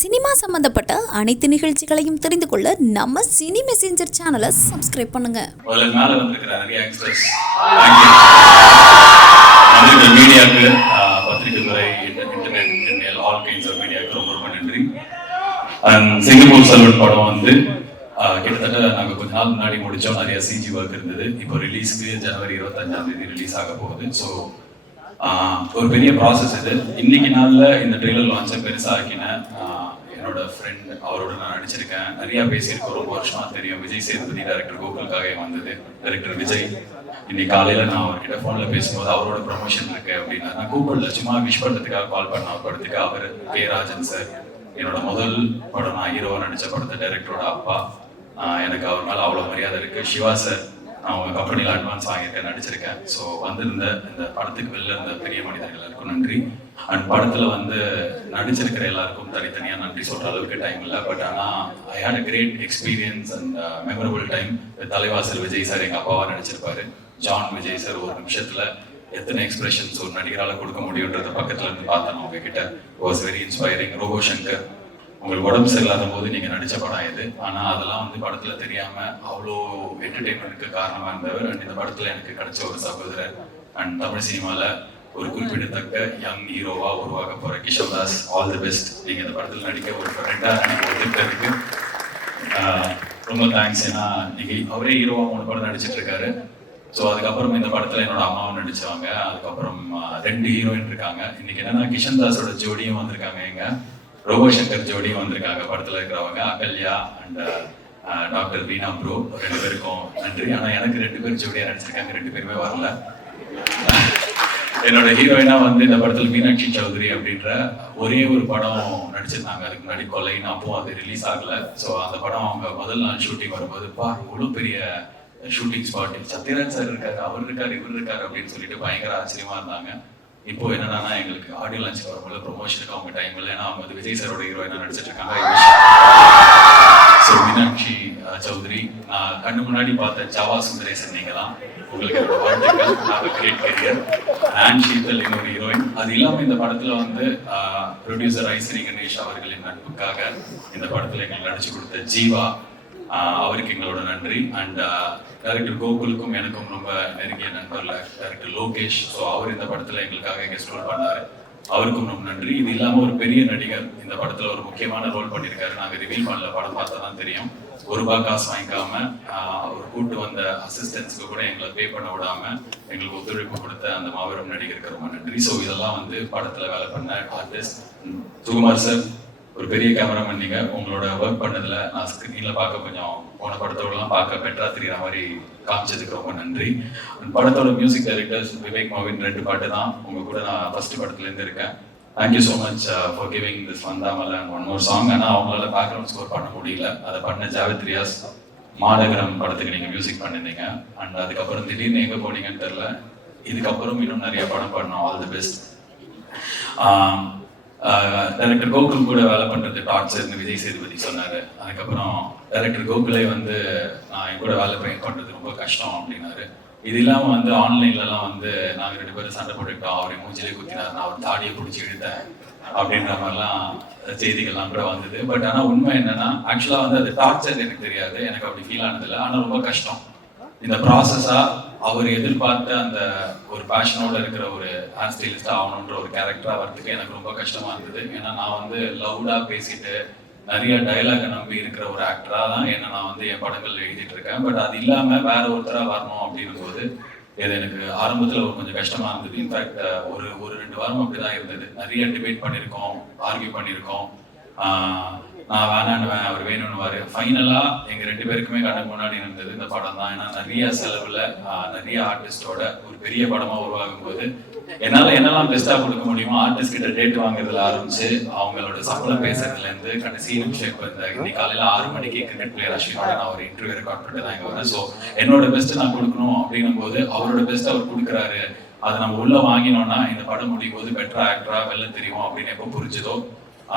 Cinema சம்பந்தப்பட்ட அனைத்து நிகழ்ச்சிகளையும் தெரிந்து கொள்ள நம்ம சினி மெசேஞ்சர் சேனலை சப்ஸ்கிரைப் பண்ணுங்க. மேல வந்திருக்கிற நிறைய யங்ஸ்டர்ஸ் மீடியாவுக்கு, பத்திரிகை துறை, இன்டர்நெட், ஆல் கைண்ட்ஸ் ஆஃப் மீடியாவுக்கு ரொம்ப ரொம்ப நன்றி. சிங்கப்பூர் செல்வன் படம் வந்து கிட்டத்தட்ட நாங்கள் கொஞ்ச நாள் முன்னாடி முடித்தோம். நிறைய சிஜி ஒர்க் இருந்தது. இப்போ ரிலீஸ்க்கு ஜனவரி 25 ரிலீஸ் ஆக போகுது. ஸோ ஒரு பெரிய ப்ராசஸ் இது. இன்னைக்கு நாளில் இந்த ட்ரெய்லர் லான்ச்சை பெருசாக ஆக்கின என்னோட ஃப்ரெண்ட், அவரோட நான் நடிச்சிருக்கேன். நிறையா பேசியிருக்கோம். ரொம்ப வருஷமா தெரியும். விஜய் சேதுபதி டைரக்டர் கோகுலுக்காக வந்தது. டைரக்டர் விஜய் இன்னைக்கு காலையில் நான் அவர்கிட்ட ஃபோனில் பேசும்போது அவரோட ப்ரமோஷன் இருக்கு அப்படின்னா நான் கூப்பிடல, சும்மா விஷ் பண்ணுறதுக்காக கால் பண்ண. அவர் படத்துக்கு அவர் கே ராஜன் சார், என்னோட முதல் படம் நான் ஹீரோவாக நடித்த படத்தை டைரக்டரோட அப்பா. எனக்கு அவர் மேலே அவ்வளோ மரியாதை இருக்குது. சிவா சார், நான் உங்கள் கம்பெனியில் அட்வான்ஸ் வாங்கியிருக்கேன், நடிச்சிருக்கேன். ஸோ வந்திருந்த இந்த படத்துக்கு வெளில இருந்த பெரிய மனிதர்கள் எல்லாருக்கும் நன்றி. அண்ட் படத்தில் வந்து நடிச்சிருக்கிற எல்லாருக்கும் தனித்தனியாக நன்றி சொல்கிற அளவுக்கு டைம் இல்லை. பட் ஆனால் I hate a great experience and memorable time. Thalaivasal Vijay sir எங்கள் அப்பாவாக நடிச்சிருப்பாரு. ஜான் விஜய் சார் ஒரு நிமிஷத்தில் எத்தனை எக்ஸ்பிரஷன்ஸ் ஒரு நடிகரால் கொடுக்க முடியுன்றத பக்கத்தில் இருந்து பார்த்தேன் உங்ககிட்ட. Was very inspiring. Robo Shankar, உங்களுக்கு உடம்பு சரியில்லாத போது நீங்கள் நடித்த படம் இது. ஆனால் அதெல்லாம் வந்து படத்தில் தெரியாமல் அவ்வளோ என்டர்டெயின்மெண்ட்டுக்கு காரணமாக இருந்தவர். அண்ட் இந்த படத்தில் எனக்கு கிடைச்ச ஒரு சகோதரர். அண்ட் தமிழ் சினிமாவில் ஒரு குறிப்பிடத்தக்க யங் ஹீரோவாக உருவாக போகிற Kishore Das, all the best. நீங்கள் இந்த படத்தில் நடிக்க ஒரு ஃப்ரெண்டாக எனக்கு ஒருத்தர் இருக்கு. ரொம்ப தேங்க்ஸ். ஏன்னா நீங்கள் அவரே ஹீரோவாக 3 படம் நடிச்சிட்டு இருக்காரு. ஸோ அதுக்கப்புறம் இந்த படத்தில் என்னோட அம்மாவும் நடித்தவங்க. அதுக்கப்புறம் 2 ஹீரோயின் இருக்காங்க. இன்னைக்கு என்னன்னா கிஷன் தாஸோட ஜோடியும் வந்திருக்காங்க. எங்க ரோபோ சங்கர் ஜோடியும் வந்திருக்காங்க. படத்தில் இருக்கிறவங்க Ahalya and doctor Veena bro, 2 பேருக்கும் நன்றி. ஆனால் எனக்கு 2 பேர் ஜோடியாக நடிச்சிருக்காங்க, 2 பேருமே வரல. என்னோட ஹீரோயினா வந்து இந்த படத்தில் மீனாட்சி சௌத்ரி அப்படின்ற ஒரே ஒரு படம் நடிச்சிருந்தாங்க. அதுக்கு முன்னாடி கொலைன்னு, அப்போ அது ரிலீஸ் ஆகல. ஸோ அந்த படம் அவங்க முதல் நாள் ஷூட்டிங் வரும்போது இவ்வளோ பெரிய ஷூட்டிங் ஸ்பாட், சத்யராஜ் சார் இருக்காரு, அவர் இருக்காரு, இவர் இருக்காரு அப்படின்னு சொல்லிட்டு பயங்கர ஆச்சரியமா இருந்தாங்க. இப்போ என்னன்னா எங்களுக்கு ஆடியோ லான்ச் வரும்போது ப்ரொமோஷனுக்கு அவங்க டைம் இல்லை. ஏன்னா அவங்க வந்து விஜய் சாரோட ஹீரோயினா நடிச்சிட்டு இருக்காங்க. ஸோ மீனாட்சி சௌத்ரி, நான் கண்ணு முன்னாடி பார்த்த ஜாவா சுந்தரேசன் நீங்க தான். உங்களுக்கு வாழ்த்துக்கள். Great career. ஆண்ட் ஷீதல் இன்னொரு ஹீரோயின். அது இல்லாமல் இந்த படத்துல வந்து ப்ரொடியூசர் ஐஸ்வரி கணேஷ் அவர்களின் நட்புக்காக இந்த படத்துல எங்களுக்கு நடிச்சு கொடுத்த ஜீவா, அவருக்கு எங்களோட நன்றி. அண்ட் டைரக்டர் கோகுலுக்கும் எனக்கும் ரொம்ப நெருங்கிய நண்பர் டைரக்டர் லோகேஷ். ஸோ அவர் இந்த படத்தில் எங்களுக்காக கெஸ்ட் ரோல் பண்ணார். அவருக்கும் ரொம்ப நன்றி. இது இல்லாமல் ஒரு பெரிய நடிகர் இந்த படத்தில் ஒரு முக்கியமான ரோல் பண்ணியிருக்காரு. நாங்கள் ரிவீல் பண்ணல, படம் பார்த்தா தான் தெரியும். ₹1 காசு வாங்கிக்காம அவர் கூட்டு வந்த அசிஸ்டன்ஸ்க்கு கூட எங்களை பே பண்ண விடாம எங்களுக்கு ஒத்துழைப்பு கொடுத்த அந்த மாபெரும் நடிகருக்கு ரொம்ப நன்றி. ஸோ இதெல்லாம் வந்து படத்தில் வேலை பண்ண ஆர்டிஸ்ட். சுகுமார் சார், ஒரு பெரிய கேமராமேன். நீங்கள் உங்களோட ஒர்க் பண்ணதில் நான் ஸ்க்ரீனில் பார்க்க கொஞ்சம் போன படத்தோடலாம் பார்க்க பெட்டராக தெரிகிற மாதிரி காமிச்சதுக்கு ரொம்ப நன்றி. படத்தோட மியூசிக் டைரக்டர்ஸ் விவேக் மோவின் 2 பாட்டு தான் உங்கள் கூட நான் ஃபர்ஸ்ட் படத்துலேருந்து இருக்கேன். Thank you so much for giving this வந்தாமல் அண்ட் ஒன் மோர் சாங். ஆனால் அவங்களால பேக்ரவுண்ட் ஸ்கோர் பண்ண முடியல. அதை பண்ண ஜாவேத் ரியாஸ், மாநகரம் படத்துக்கு நீங்கள் மியூசிக் பண்ணியிருந்தீங்க. அண்ட் அதுக்கப்புறம் திடீர்னு எங்கே போனீங்கன்னு தெரில. இதுக்கப்புறம் இன்னும் நிறைய படம் பண்ணோம். All the best. Director Gokul கூட வேலை பண்ணுறது டார்ச்சர்னு விஜய் சேதுபதி சொன்னார். அதுக்கப்புறம் டைரக்டர் கோகுலே வந்து நான் என் கூட வேலை பண்ணுறது ரொம்ப கஷ்டம் அப்படின்னாரு. இது இல்லாமல் வந்து ஆன்லைன்லலாம் வந்து நாங்கள் 2 பேரும் சண்டை போட்டுக்கிட்டோம். அவரை மூஞ்சிலே குத்தினார், நான் அவர் தாடியை பிடிச்சி இழுத்தேன் அப்படின்ற மாதிரிலாம் செய்திகள்லாம் கூட வந்தது. பட் ஆனால் உண்மை என்னன்னா ஆக்சுவலாக வந்து அது டார்ச்சர் எனக்கு தெரியாது, எனக்கு அப்படி ஃபீல் ஆனதில்லை. ஆனால் ரொம்ப கஷ்டம். இந்த ப்ராசஸாக அவர் எதிர்பார்த்த அந்த ஒரு பேஷனோட இருக்கிற ஒரு ஹேர் ஸ்டைலிஸ்டாக ஆகணுன்ற ஒரு கேரக்டராக வரதுக்கு எனக்கு ரொம்ப கஷ்டமாக இருந்தது. ஏன்னா நான் வந்து லவுடாக பேசிட்டு நிறைய டைலாகை நம்பி இருக்கிற ஒரு ஆக்டராக தான் என்ன நான் வந்து என் படங்கள் எழுதிட்டு இருக்கேன். பட் அது இல்லாமல் வேற ஒருத்தராக வரணும் அப்படின்னும் போது இது எனக்கு ஆரம்பத்தில் கொஞ்சம் கஷ்டமாக இருந்தது. இன்ஃபேக்ட் ஒரு 2 வாரம் அப்படி தான் இருந்தது. நிறைய டிபேட் பண்ணியிருக்கோம், ஆர்கியூ பண்ணியிருக்கோம். நான் வேணான்னுவேன், அவர் வேணும்னுவாரு. ஃபைனலாக எங்கள் 2 பேருக்குமே கண்ணுக்கு முன்னாடி இருந்தது இந்த படம் தான். ஏன்னா நிறைய செலவில் நிறைய ஆர்டிஸ்டோட ஒரு பெரிய படமாக உருவாகும் போது என்னால் என்னெல்லாம் பெஸ்ட்டாக கொடுக்க முடியுமோ ஆர்டிஸ்ட் கிட்ட டேட் வாங்குறதுல ஆரம்பிச்சு அவங்களோட சம்பளம் பேசுறதுலேருந்து கடைசி நிமிஷம் இப்போ இன்னைக்கு காலையில் 6 மணிக்கு கிரிக்கெட் பிளேயர் அஸ்வினோட நான் ஒரு இன்டர்வியூ ரெக்கார்ட் பண்ணிட்டு தான் இங்கே வரேன். ஸோ என்னோட பெஸ்ட் நான் கொடுக்கணும் அப்படின்னும் போது அவரோட பெஸ்ட் அவர் கொடுக்குறாரு. அதை நம்ம உள்ள வாங்கினோம்னா இந்த படம் முடியும் போது பெட்டரா ஆக்டரா வெளில தெரியும் அப்படின்னு எப்போ புரிஞ்சுதோ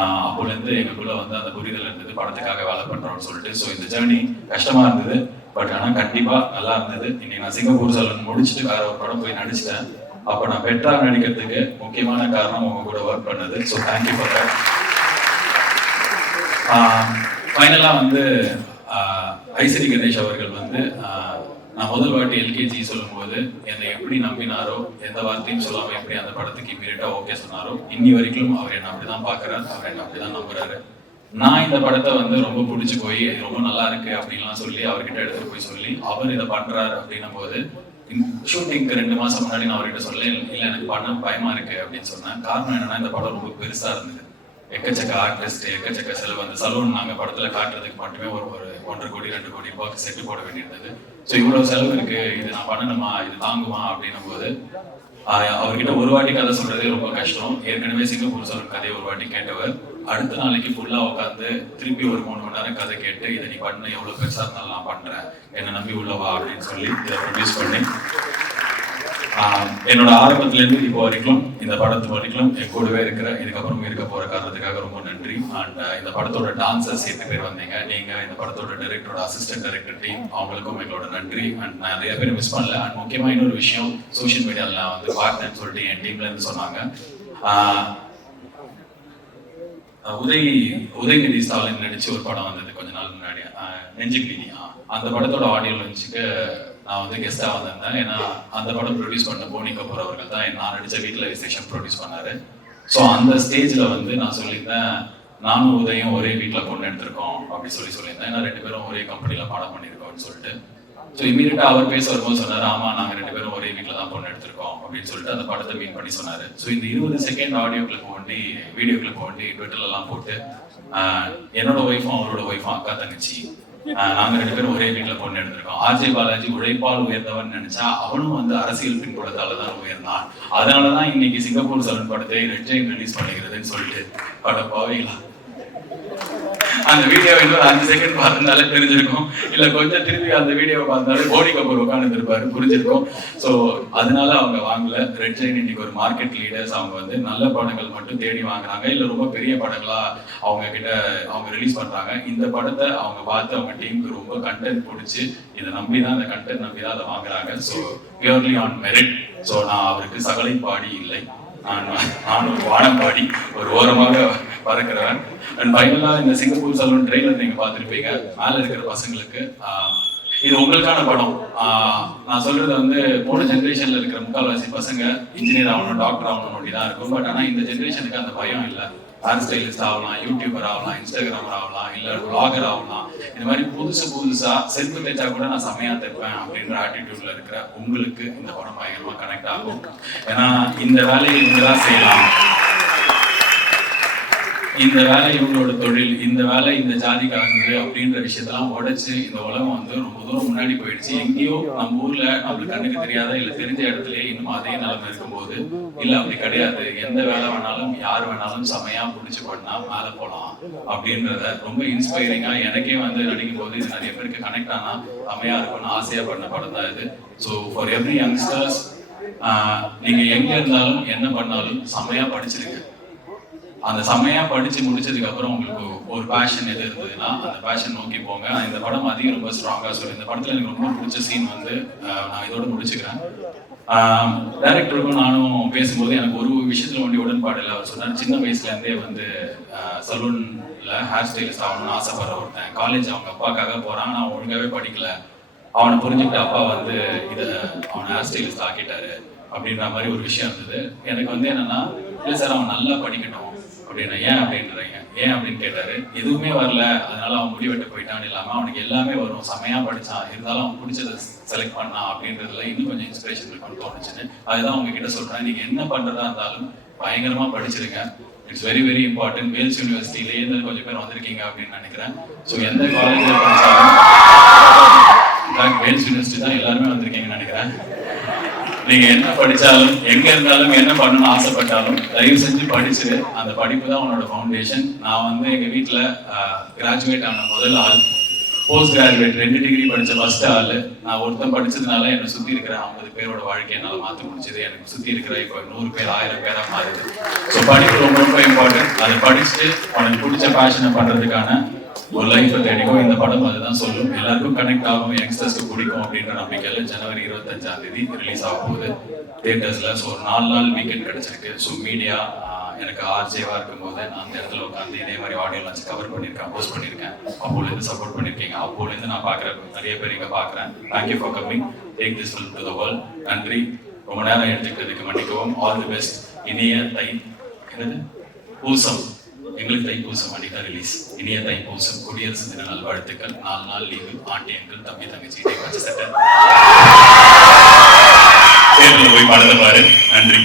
அப்போலேருந்து எங்களுக்குள்ள வந்து அந்த புரிதல் இருந்தது, படத்துக்காக வேலை பண்றோம்னு சொல்லிட்டு. ஸோ இந்த ஜேர்னி கஷ்டமா இருந்தது, பட் ஆனால் கண்டிப்பா நல்லா இருந்தது. இன்னைக்கு நான் சிங்கப்பூர் செல்வன் முடிச்சுட்டு வேற ஒரு படம் போய் நடிச்சிட்டேன். அப்போ நான் பெட்டரா நடிக்கிறதுக்கு முக்கியமான காரணம் உங்க கூட ஒர்க் பண்ணது. So thank you for that. ஃபைனலாக வந்து ஐஸ்வரி கணேஷ் அவர்கள் வந்து நான் முதல் வாட்டி எல்கேஜி சொல்லும்போது என்னை எப்படி நம்பினாரோ, எந்த வார்த்தையும் சொல்லாமல் எப்படி அந்த படத்துக்கு இமீடியட்டாக ஓகே சொன்னாரோ, இன்னி வரைக்கும் அவர் என்னை அப்படி தான் பார்க்குறாரு, அவர் என்னை அப்படி தான் நம்புறாரு. நான் இந்த படத்தை வந்து ரொம்ப பிடிச்சி போய் ரொம்ப நல்லா இருக்கு அப்படின்லாம் சொல்லி அவர்கிட்ட எடுத்துட்டு போய் சொல்லி அவர் இதை பண்றாரு அப்படின்னும் போது ஷூட்டிங்க்கு 2 மாசம் முன்னாடி நான் அவர்கிட்ட சொல்ல இல்லை எனக்கு பண்ண பயமா இருக்கு அப்படின்னு சொன்னேன். காரணம் என்னன்னா இந்த படம் ரொம்ப பெருசா இருந்தது, எக்கச்சக்க ஆர்டிஸ்ட், எக்கச்சக்க செலவு. அந்த சலூன் நாங்கள் படத்துல காட்டுறதுக்கு மட்டுமே ஒரு 1.5 கோடி 2 கோடி ரூபாய்க்கு செட்டு போட வேண்டியிருந்தது. ஸோ இவ்வளவு செலவு இருக்கு, இது நான் பண்ணணுமா, இது தாங்குமா அப்படின்னும் போது அவர்கிட்ட ஒரு வாட்டி கதை சொல்றதே ரொம்ப கஷ்டம். ஏற்கனவே சிங்கப்பூர் சலூன் கதையை ஒரு வாட்டி கேட்டவர் அடுத்த நாளைக்கு ஃபுல்லா உட்காந்து திருப்பி ஒரு 3 மணி நேரம் கதை கேட்டு இதை நீ பண்ண, எவ்வளவு பெருசா இருந்தாலும் நான் பண்றேன், என்னை நம்பி உள்ளவா அப்படின்னு சொல்லி இதை ப்ரொடியூஸ் பண்ணி என்னோட ஆரம்பத்திலேருந்து இப்போ வரைக்கும் இந்த படத்து வரைக்கும் என் கூடவே இருக்கிற, இதுக்கப்புறம் இருக்க போற காரணத்துக்காக ரொம்ப நன்றி. அண்ட் இந்த படத்தோட டான்சர்ஸ் 8 பேர் வந்தீங்க, நீங்க இந்த படத்தோட டைரக்டரோட அசிஸ்டன்ட் டைரக்டர் டீம், அவங்களுக்கும் எங்களோட நன்றி. அண்ட் நான் நிறைய பேர் மிஸ் பண்ணல. அண்ட் முக்கியமா இன்னொரு விஷயம், சோஷியல் மீடியாவில் நான் வந்து பார்த்தேன்னு சொல்லிட்டு என் டீம்ல இருந்து சொன்னாங்க, உதயநிதி ஸ்டாலின் நடிச்சு ஒரு படம் வந்தது கொஞ்ச நாள் முன்னாடி, நெஞ்சுக்கிளி. அந்த படத்தோட ஆடியோ லான்ச்சுக்கு நான் வந்து கெஸ்டா வந்திருந்தேன். ஏன்னா அந்த படம் ப்ரொடியூஸ் பண்ண போனி கபூர் அவர்கள் தான் நான் நடிச்ச வீட்டில் விசேஷம் ப்ரொடியூஸ் பண்ணாரு. ஸோ அந்த ஸ்டேஜ்ல வந்து நான் சொல்லியிருந்தேன், நானும் உதயம் ஒரே வீட்டில் பொண்ணு எடுத்திருக்கோம் அப்படின்னு சொல்லியிருந்தேன். ஏன்னா 2 பேரும் ஒரே கம்பெனில படம் பண்ணியிருக்கோம்னு சொல்லிட்டு. ஸோ இமீடியட்டா அவர் பேச வரும்போது சொன்னாரு, ஆமா நாங்க 2 பேரும் ஒரே வீட்டில் தான் பொண்ணு எடுத்திருக்கோம் அப்படின்னு சொல்லிட்டு அந்த படத்தை மீன் பண்ணி சொன்னாரு. ஸோ இந்த 20 செகண்ட் ஆடியோ கிளிப் வண்டி, வீடியோ கிளிப் வண்டி ட்விட்டர்ல எல்லாம் போட்டு என்னோட ஒய்ஃபும் அவரோட ஒய்ஃபும் அக்கா தங்கச்சி, நாங்க 2 பேரும் ஒரே வீட்டுல பொண்ணு எடுத்திருக்கோம். ஆர்ஜே பாலாஜி உழைப்பால் உயர்ந்தவன் நினைச்சா அவனும் வந்து அரசியல் பின்புலத்தாலதான் உயர்ந்தான். அதனாலதான் இன்னைக்கு சிங்கப்பூர் சலூன் படத்தை ரெட் ஜெயின் ரிலீஸ் பண்ணிக்கிறதுன்னு சொல்லிட்டு பட பாவைகளா அந்த வீடியோ இன்னொரு 5 செகண்ட் பார்த்திருந்தாலே தெரிஞ்சிருக்கும், இல்ல கொஞ்சம் திருப்பி அந்த வீடியோவை பார்த்தாலே போனி கபூர் உட்கார்ந்து இருப்பாரு, புரிஞ்சிருக்கும். ஸோ அதனால அவங்க வாங்கல. ரெட் ஜெயின் இன்னைக்கு ஒரு மார்க்கெட் லீடர்ஸ். அவங்க வந்து நல்ல படங்கள் மட்டும் தேடி வாங்குறாங்க, இல்ல ரொம்ப பெரிய படங்களா அவங்க கிட்ட அவங்க ரிலீஸ் பண்றாங்க. இந்த படத்தை அவங்க பார்த்து அவங்க டீமுக்கு ரொம்ப கண்டென்ட் பிடிச்சி இதை நம்பிதான், அந்த கண்டென்ட் நம்பிதான் அதை வாங்குறாங்க. So purely on merit. So நான் அவருக்கு சகலை பாடி இல்லை, நான் ஒரு வானப்பாடி, ஒரு ஓரமாக பறக்கிறவன். அண்ட் ஃபைனலா இந்த சிங்கப்பூர் சலூன் ட்ரெயிலர் நீங்க பார்த்துருப்பீங்க. மேல இருக்கிற பசங்களுக்கு இது உங்களுக்கான படம். நான் சொல்றது வந்து போன ஜென்ரேஷன்ல இருக்கிற முக்கால்வாசி பசங்க இன்ஜினியர் ஆகணும், டாக்டர் ஆகணும் அப்படிதான் இருக்கும். பட் ஆனா இந்த ஜென்ரேஷனுக்கு அந்த பயம் இல்லை. ஹேர் ஸ்டைலிஸ்ட் ஆகலாம், யூடியூபர் ஆகலாம், இன்ஸ்டாகிராமர் ஆகலாம், இல்ல பிளாகர் ஆகலாம். இந்த மாதிரி புதுசா செல்ஃபு தைச்சா கூட நான் செமையா தைப்பேன் அப்படின்ற ஆட்டிடியூட்ல இருக்கிற உங்களுக்கு இந்த படம் பயங்கரமா கனெக்ட் ஆகும். ஏன்னா இந்த வேலையை இவங்கதான் செய்யலாம், இந்த வேலை இவங்களோட தொழில், இந்த வேலை இந்த ஜாதிக்காரங்க அப்படின்ற விஷயத்தெல்லாம் உடைச்சு இந்த உலகம் வந்து ரொம்ப தூரம் முன்னாடி போயிடுச்சு. எங்கேயோ நம்ம ஊர்ல நம்மளுக்கு கண்ணுக்கு தெரியாத இல்ல தெரிஞ்ச இடத்துலயே இன்னும் அதே நிலைமை இருக்கும்போது, இல்ல அப்படி கிடையாது, எந்த வேலை வேணாலும் யார் வேணாலும் செமையா பிடிச்சு பண்ணா மேல போலாம் அப்படின்றத ரொம்ப இன்ஸ்பைரிங்கா எனக்கே வந்து நடிக்கும் போது இது நிறைய பேருக்கு கனெக்ட் ஆனா செமையா இருக்கும்னு ஆசையா பண்ண படம் தான் இது. ஸோ ஃபார் எவ்ரி யங்ஸ்டர்ஸ், நீங்க எங்க இருந்தாலும் என்ன பண்ணாலும் செமையா படிச்சிருங்க. அந்த செமையா படிச்சு முடிச்சதுக்கு அப்புறம் உங்களுக்கு ஒரு பேஷன் எது இருந்ததுன்னா அந்த பேஷன் நோக்கி போங்க. இந்த படம் அதிகம் ரொம்ப ஸ்ட்ராங்கா சொல்லி, இந்த படத்துல எனக்கு ரொம்ப பிடிச்ச சீன் வந்து நான் இதோட முடிச்சுக்கிறேன். டைரக்டருக்கும் நானும் பேசும்போது எனக்கு ஒரு விஷயத்துல ஒண்டி உடன்பாடு இல்லை. அவர் சொன்னார், சின்ன வயசுல இருந்தே வந்து சலூன்ல ஹேர் ஸ்டைலிஸ்ட் ஆகணும்னு ஆசைப்படுற ஒருத்தன், காலேஜ் அவங்க அப்பாக்காக போறான், நான் ஒழுங்காவே படிக்கல, அவனை புரிஞ்சுக்கிட்டு அப்பா வந்து இதை அவனை ஹேர் ஸ்டைலிஸ்ட் ஆக்கிட்டாரு அப்படின்ற மாதிரி ஒரு விஷயம் இருந்தது. எனக்கு வந்து என்னன்னா, இல்லை சார் அவன் நல்லா படிக்கட்டும் அப்படின்னா, ஏன் அப்படின்றீங்க, ஏன் அப்படின்னு கேட்டாரு. எதுவுமே வரல அதனால அவன் முடிவெட்டு போயிட்டான்னு இல்லாம அவனுக்கு எல்லாமே வரும், செமையா படிச்சான், இருந்தாலும் அவன் பிடிச்சதை செலக்ட் பண்ணான் அப்படின்றதுல இன்னும் கொஞ்சம் இன்ஸ்பிரேஷன் இருக்குன்னு தோணுச்சுன்னு அதுதான் உங்ககிட்ட சொல்றேன். நீங்க என்ன பண்றதா இருந்தாலும் பயங்கரமா படிச்சிருங்க. It's very very important. Vels யூனிவர்சிட்டியிலேயே இருந்து கொஞ்சம் பேர் வந்திருக்கீங்க அப்படின்னு நினைக்கிறேன். ஸோ எந்த காலேஜ்ல படிச்சாலும், வேல்ஸ் யூனிவர்சிட்டி தான் எல்லாருமே வந்திருக்கீங்கன்னு நினைக்கிறேன். நீங்க என்ன படிச்சாலும், எங்க இருந்தாலும், என்ன பண்ணணும்னு ஆசைப்பட்டாலும் தயவு செஞ்சு படிச்சுட்டு, அந்த படிப்பு தான் உன்னோட ஃபவுண்டேஷன். நான் வந்து எங்க வீட்டுல கிராஜுவேட் ஆன முதல் ஆள், போஸ்ட் கிராஜுவேட் 2 டிகிரி படிச்ச ஃபர்ஸ்ட் ஆள். நான் ஒருத்தன் படிச்சதுனால என்னை சுத்தி இருக்கிற 50 பேரோட வாழ்க்கை என்னால் மாற்ற முடிச்சது. எனக்கு சுத்தி இருக்கிற இப்போ 100 பேர் 1000 பேரா மாறுது. ஸோ படிப்பு ரொம்ப ரொம்ப இம்பார்ட்டன்ட். அதை படிச்சுட்டு உனக்கு பிடிச்ச பேஷனை பண்றதுக்கான ஒரு லைஃப்பை தேடிக்கும். இந்த படம் அதுதான் சொல்லும். எல்லாருக்கும் கனெக்ட் ஆகும், யங்ஸ்டர்ஸ்க்கு பிடிக்கும் அப்படின்ற நம்பிக்கையில் ஜனவரி 25 ரிலீஸ் ஆக போகுது தியேட்டர்ஸ்ல. ஸோ ஒரு 4 நாள் வீக்கெண்ட் கிடைச்சிருக்கு. ஸோ மீடியா, எனக்கு ஆர்ஜேவா இருக்கும்போது நான் அந்த இடத்துல உட்காந்து இதே மாதிரி ஆடியோ லான்ச் கவர் பண்ணியிருக்கேன், போஸ்ட் பண்ணியிருக்கேன். அப்போலேருந்து சப்போர்ட் பண்ணியிருக்கீங்க. அப்போலேருந்து நான் பார்க்குறேன், நிறைய பேர் இங்கே பார்க்குறேன். Thank you for coming, take this film to the world. நன்றி, ரொம்ப நேரம் எடுத்துக்கிட்டதுக்கு மன்னிக்கவும். All the best. இனிய பூசம், எங்களுக்கு தைப்பூசம் அன்னைக்கு தான் ரிலீஸ். இனிய தைப்பூசம், குடியரசு தின நல்வாழ்த்துக்கள். 4 நாள் லீவு, ஆண்டி அங்கிள், தம்பி தங்கச்சி, பச்சை சட்டை போய் படத்தை பாரு. நன்றி.